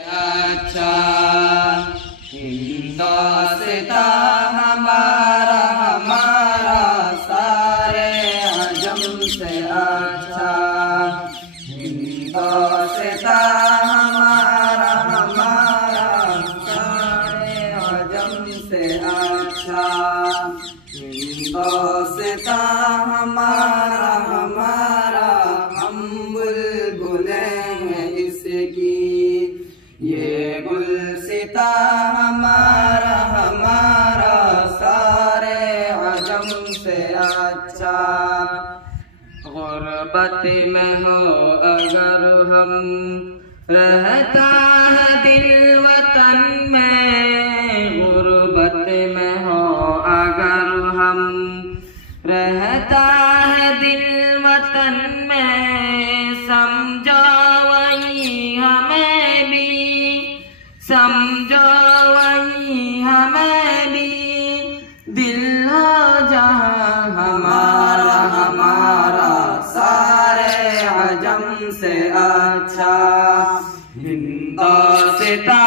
अच्छा हिंदोस्ता हमारा हमारा सारे अजम से अच्छा। हिंदोस्ता हमारा हमारा सारे अजम से अच्छा। हिंदोस्ता हमारा हमारा हम बुलबुले हैं इसकी। ये गुलसिता हमारा हमारा सारे अजम से अच्छा। गुर्बत में हो अगर हम रहता है दिल वतन में। गुर्बत में हो अगर हम रहता है दिल वतन में। समझो वही हमें भी, समझो वही हमें भी। दिल हो जहाँ हमारा हमारा सारे अजम से अच्छा। हिंदोस्तां